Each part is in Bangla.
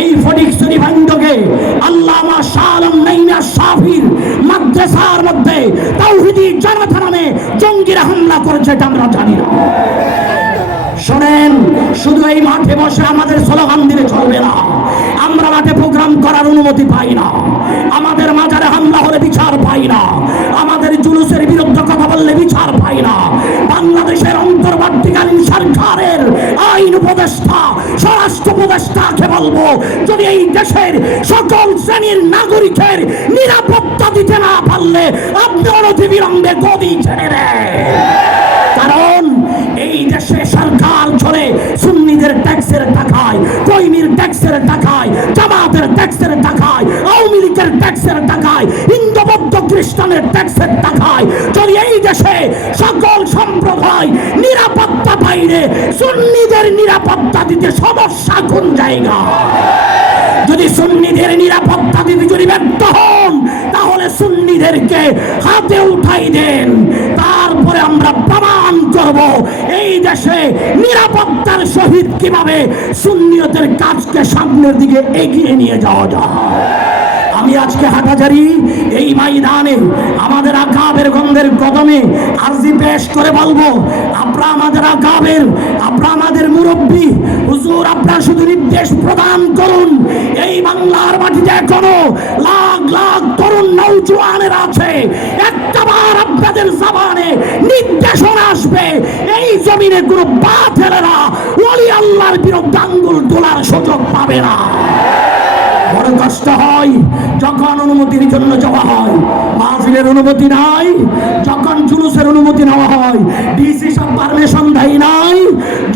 এই ফটিকছড়ি ভান্ডকে আল্লামা শাহ আলম নাইমা শাফির মাদ্রাসার মধ্যে তাওহীদি জামাত নামে জঙ্গিরা হামলা করেছে, এটা আমরা জানি না। শোনেন, শুধু এই মাঠে বসে আমাদের স্লোগান দিলে চলবে না। আমরা মাঠে প্রোগ্রাম করার অনুমতি পাই না, আমাদের মাজারে হামলা হলে বিচার পাই না, আমাদের জুলুসের বিরুদ্ধে কথা বললে বিচার পাই না। বাংলাদেশের অন্তর্বর্তীকালীন সরকারের আইন উপদেষ্টা, স্বরাষ্ট্র উপদেষ্টাকে বলবো, যদি এই দেশের সকল শ্রেণীর নাগরিকের নিরাপত্তা দিতে না পারলে আপনি অনতিবিলম্বে গদি ছেড়ে দেন। কারণ এই দেশে সরকার চলে সুন্নিদের ট্যাক্সের টাকায়, কর্মীর ট্যাক্সের টাকায়, জামাতের ট্যাক্সের টাকায়, আওয়ামী লীগের ট্যাক্সের টাকায়, হিন্দু বৌদ্ধ খ্রিস্টানের ট্যাক্সের টাকায়। যদি এই দেশে সকল সম্প্রদায় নিরাপত্তা পাইলে সুন্নিদের নিরাপত্তা দিতে সমস্যা কোন জায়গা? যদি সুন্নিদের নিরাপত্তা দিতে যদি ব্যর্থ হন, তাহলে সুন্নিদেরকে হাতে উঠাই দেন, তারপরে আমরা প্রমাণ করব এই দেশে নিরাপত্তার সহিত কিভাবে সুন্নিয়তের কাজকে সামনের দিকে এগিয়ে নিয়ে যাওয়া যায়। আমি আজকে হাটাজারি এই ময়দানে আমাদের আকাবের গন্ধের কদমে আরজি পেশ করে বলবো, আপনারা আমাদের আকাবের, আপনারা আমাদের মুরব্বী হুজুর, আপনারা শুধু নির্দেশ প্রদান করুন। এই বাংলার মাটিতে এখনো লাখ লাখ তরুণ নওজোয়ানের আছে, একটাবার আপনাদের জবানে নির্দেশনা আসবে, এই জমিনে কোনো বাতিলেরা ওলি আল্লাহর বিরুদ্ধে আঙ্গুল তোলার সুযোগ পাবে না। বড় কষ্ট হয় যখন অনুমতির জন্য যাওয়া হয়, মাহফিলের অনুমতি নাই, যখন জুলুসের অনুমতি নেওয়া হয় ডিসি সব পারমিশন দেয় নাই,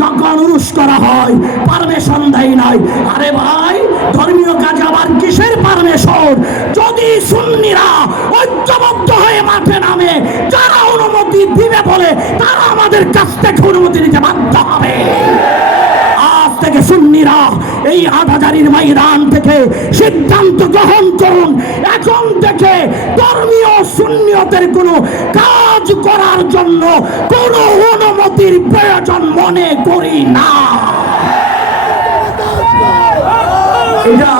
যখন উরুস করা হয় পারমিশন দেয় নাই। আরে ভাই, ধর্মীয় কাজে আবার কিসের পারমিশন? যদি সুন্নিরা ঐক্যবদ্ধ হয়ে মাঠে নামে, যারা অনুমতি দিবে বলে তারা আমাদের কাছ থেকে অনুমতি নিতে বাধ্য হবে। আজ থেকে সুন্নিরা এই হাটহাজারীর ময়দান থেকে সিদ্ধান্ত গ্রহণ করুন, এখন থেকে ধর্মীয় সুন্নিয়তের কোনো কাজ করার জন্য কোনো অনুমতির প্রয়োজন মনে করি না। এটা